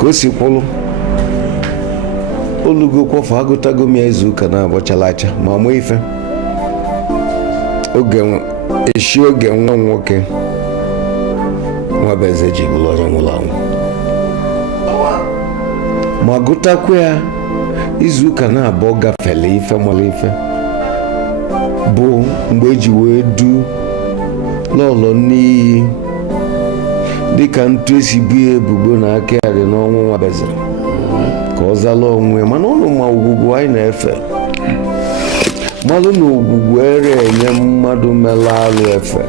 Kosi kwulu olugo kwafọ agụtago m ya izu ụka na abọchalacha ma mụ ife oge nwa nwoke Nwabeze ji bụrụ onye nwụrụ anwụ ma gụtakwa ya izu ụka na abụọ gafele ife mara ife bụ mgbe eji wee du n'ụlọ n'iyi dịka ntụ esi bu ya ebubo na aka ya dị n'ọnwụ Nwabeze ka ọ zala onwe mana ụlọ ma ugwugwu anyị na-efe mmadụ na ugwugwu ere enye mmadụ mere alụ efe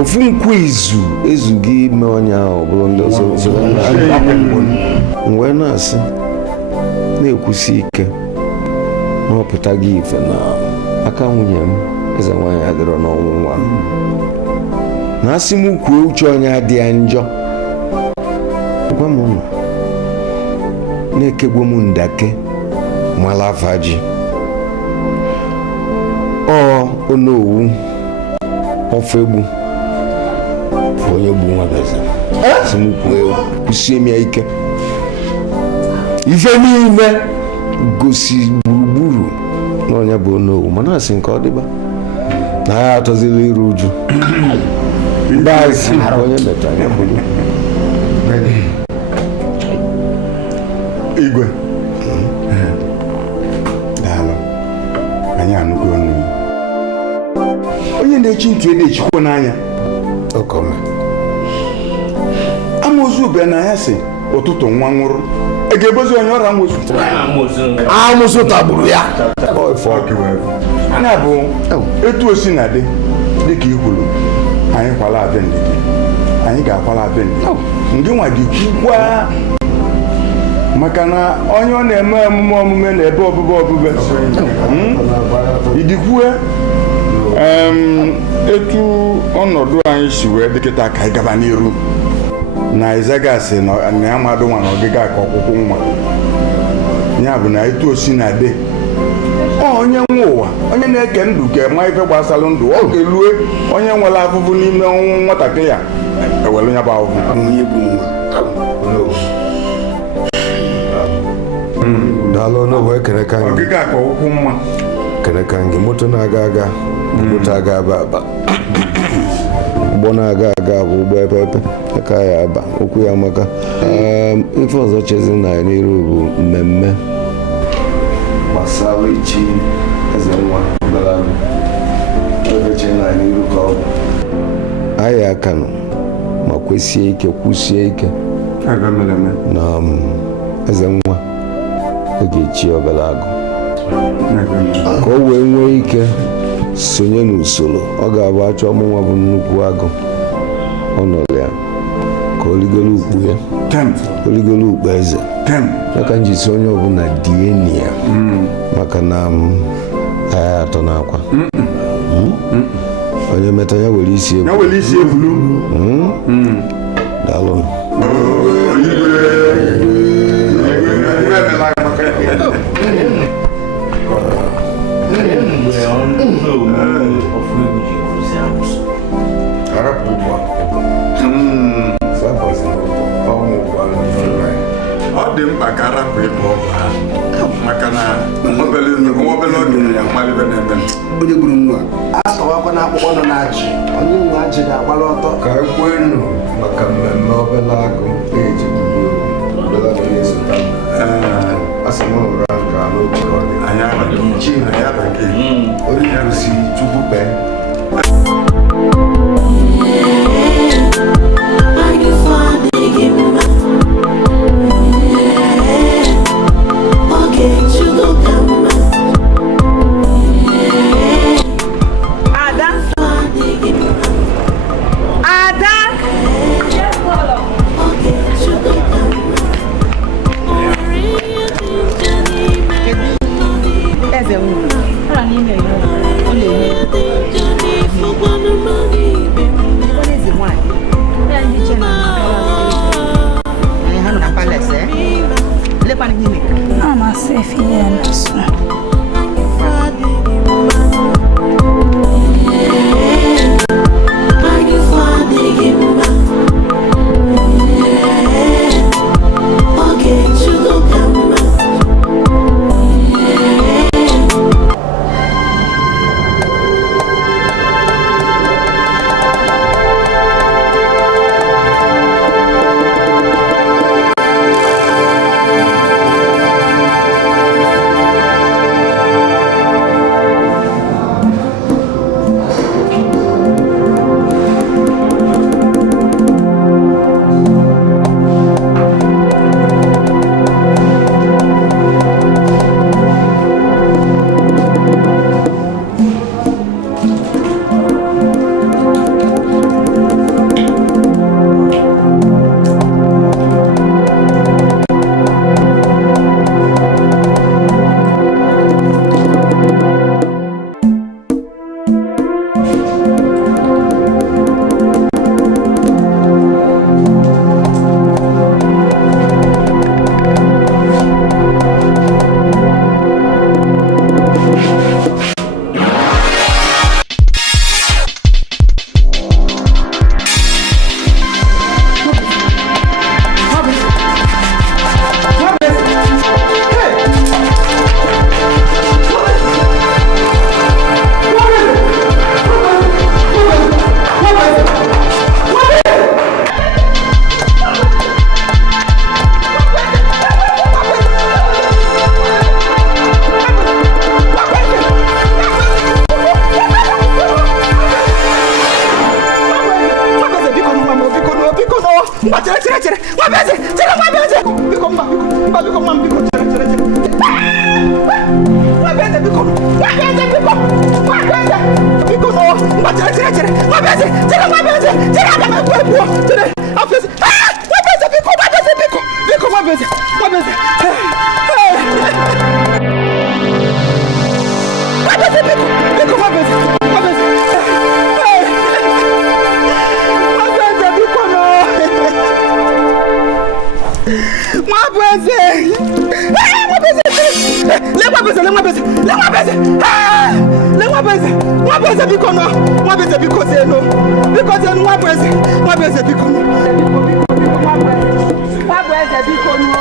ofu nkwu izu ezughị ime onye ahụ bụrụ ndị ọzọ wee na-asị na-ekwusi ike na ọpụta gị ife na aka nwunye m eze nwaanyị adịrọ n'ọnwụ nwa na asị m kwuo uche onye adị ya njọ gwa m ụlọ na-ekegbu m ndake mala afa ji onowu ofe egbu onye gbu Nwabeze asị m kwusie m ya ike ife niile gosi gburugburu na onye bụ onowu mana asị nke ọ dịba na ya atọzila iru uju baasị onye metara ya bụrụ igwe daalụ anyị anụgo ọnụ onye na-echi ntị ede echikwa n'anya amoozu bịa na ya si ụtụtụ nwa nwụrụ a ga-ebozi onye ọrụ amoozu tagburu ya anya bụ etu osi na dị dịka ikwuru anyị kwala abịa anyị ga-akwala abịa ndị nwa gị kwukwa maka na onye ọ na-eme omume na ebe ọbụbe idikwue etu ọnọdụ anyị si wee dịkịta ka anyị gaba n'iru na izagasị na ya mmadụ nwa na ọgịga ka ọkwụkwụ nwa ya bụ na etu osi na dị onye nwe ụwa onye na-eke ndụ ga-ema ife gbasara ndụ ọ ga-elue onye nwere afụfụ n'ime ọnwụ nwatakịrị ya ewere ya bụ ahụhụ daalụ n'owe ekene ka gị ka ụkwụ mma kene ka gị moto na-aga aga moto aga aba ụgbọ na-aga aga bụ ụgbọ epepe aka ya aba okwu ya maka ife ọzọ chezi na ya n'iru bụ mmemme gbasara ichi eze nwa Obele Agu ebeche na ya n'iru ka ọ bụ anyị aka nọ ma kwesie ike kwusie ike na eze nwa ga-echi Obele Agu ka o wee nwee ike sonye n'usoro ọ ga-abụ achọ ọmụnwa bụ nnukwu agụ ọnọdụ ya ka oligolo ukpu ya oligolo ukpu eze maka njisi onye ọbụla die enyi ya maka na agha atọ n'akwa onye meta ya were isi ebulu daalụ ọ dị mkpa ka arapụ ịbụ ọgụ ha maka na obele oge ya mmalite na-eme onye gburu nwa asọwakwa na akwụkwọ nọ na-achị onye nwe ajị ga-agbala ọtọ ka ekwe nụ maka mmemme Obele Agu eji Obele Agu na-esota asị m ụra nke anụ ochikọ dị anyị abaghị onye kwụsị Chukwu kpee chere. Wabeze, chere wabeze. Biko mba. Wabeze biko. Biko no. Mba chere. Wabeze, chere wabeze. Chere adama kwebu. Chere. Afese. Wabeze biko. Biko wabeze. Wabeze biko wabeze. Wabeze biko no. Wabeze biko zeno. Biko zeno wabeze biko no. Wabeze biko no.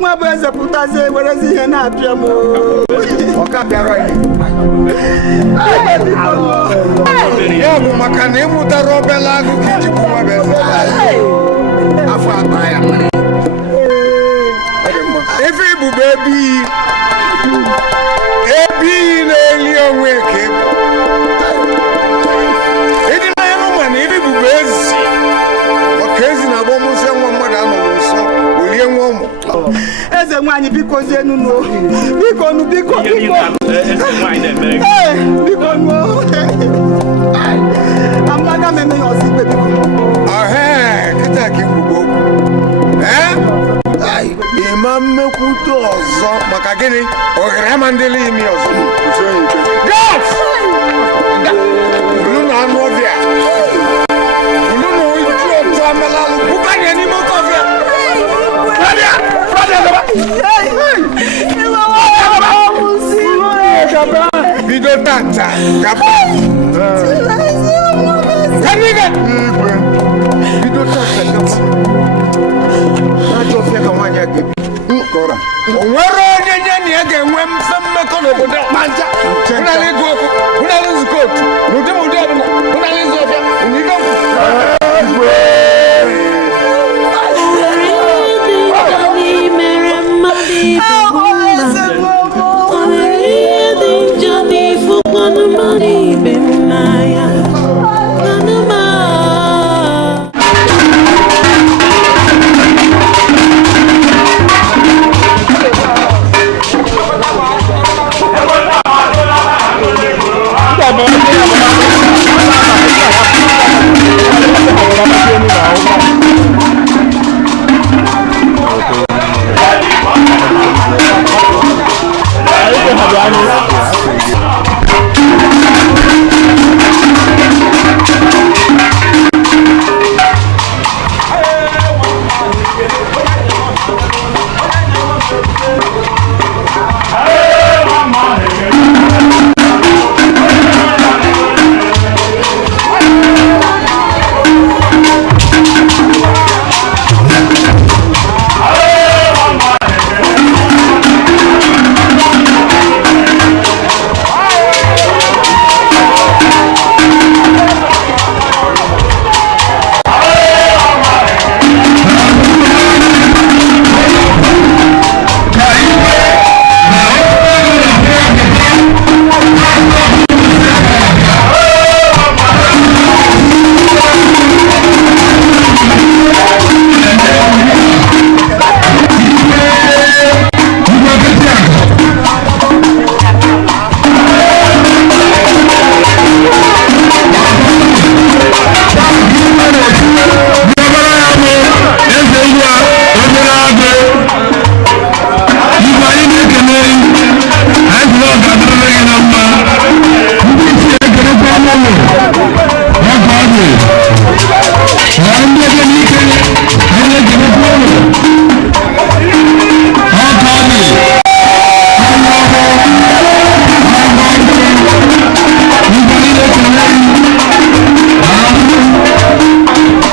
Mwabeze putaze werezi yana apiamo. Wakabiara makane muta Obele Agu kijibu wabeze. Afu ataya. Ifi bu baby. Ebi le lionwe ke. Edi na yanu mani ifi bu bezi. Wakezi na bomu se nwa mada no so. Olie nwa mo. Eze nwanyi biko zenu no. Biko nu biko. Eze nwanyi na mere. Biko no. Ambaga meme yosipe biko. Kita ki bubo. Imam mekuto ozo maka gini ogere mandeli imi ozo. God! Ulu na anu ovia. Ulu no itu oto amelalu bukanye ni mokovia. Video tata, kapa. Kaniga. Video tata kapa. Najo fia kamanya gebi. Kora. Onwero nyenye ni ege nwe mfemme kono bodo. Manja. Una ligo, una luzukot. Mude abuna. Una luzofia. Uniga.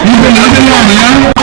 Ibe na